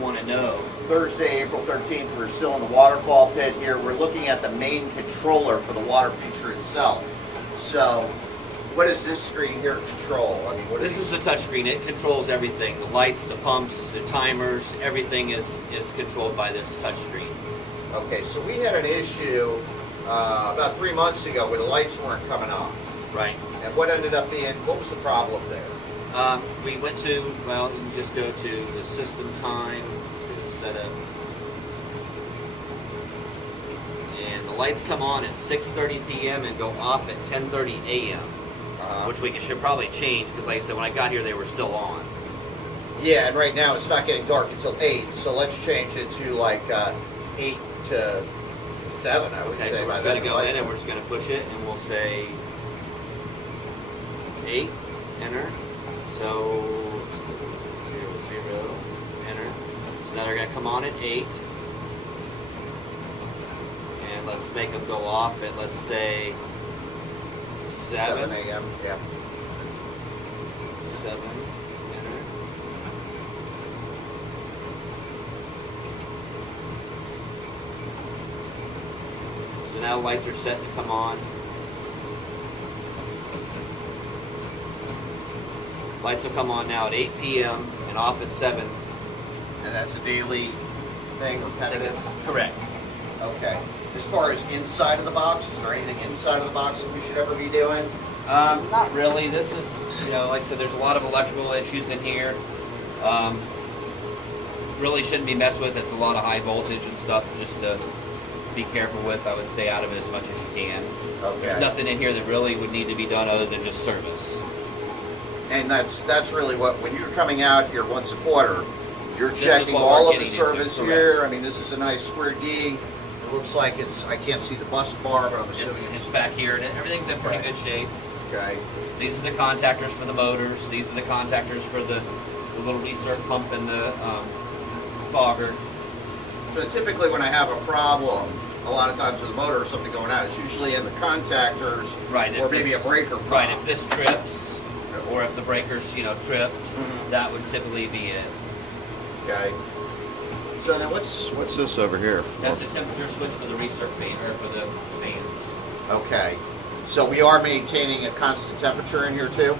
want to know. Thursday, April 13th, we're still in the Waterfall pit here. We're looking at the main controller for the water feature itself. So, what does this screen here control? I mean, what This is the touch screen. It controls everything. The lights, the pumps, the timers, everything is controlled by this touch screen. Okay, so we had an issue about 3 months ago where the lights weren't coming on. Right. And what ended up being, what was the problem there? We went to, well, you can just go to the system time, to the setup. And the lights come on at 6:30 p.m. and go off at 10:30 a.m. Which we should probably change because, like I said, when I got here, they were still on. Yeah, and right now it's not getting dark until 8, so let's change it to like 8 to 7, I would Okay, say. so we're going to go in and we're just going to push it, and we'll say 8, enter. So 0, 0, enter. So now they're going to come on at 8. And let's make them go off at, let's say, 7 a.m. Yeah. 7, enter. So now lights are set to come on. Lights will come on now at 8 p.m. and off at 7. And that's a daily thing, repetitive? Correct. Okay. As far as inside of the box, is there anything inside of the box that we should ever be doing? Not really. This is, like I said, there's a lot of electrical issues in here. Really shouldn't be messed with. It's a lot of high voltage and stuff just to be careful with. I would stay out of it as much as you can. Okay. There's nothing in here that really would need to be done other than just service. And that's really what, when you're coming out here once a quarter, you're This is checking what all we're of the getting into, service correct. here. I mean, this is a nice square D. It looks like it's, I can't see the bus bar, but I'm assuming It's back here, and everything's in pretty good shape. okay. These are the contactors for the motors. These are the contactors for the little recirc pump and the fogger. So typically when I have a problem, a lot of times with a motor or something going out, it's usually in the contactors, Right. or maybe a breaker pump. Right. If this trips, or if the breakers, tripped, Mhm. that would typically be it. Okay. So then what's this over here? That's the temperature switch for the recirc fan, or for the fans. Okay. So we are maintaining a constant temperature in here too?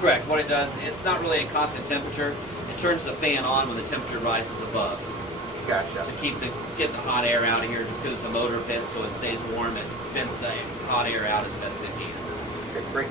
Correct. What it does, it's not really a constant temperature. It turns the fan on when the temperature rises above Gotcha. to get the hot air out of here. Just because it's a motor vent, so it stays warm, it vents the hot air out as best it can. Okay, great.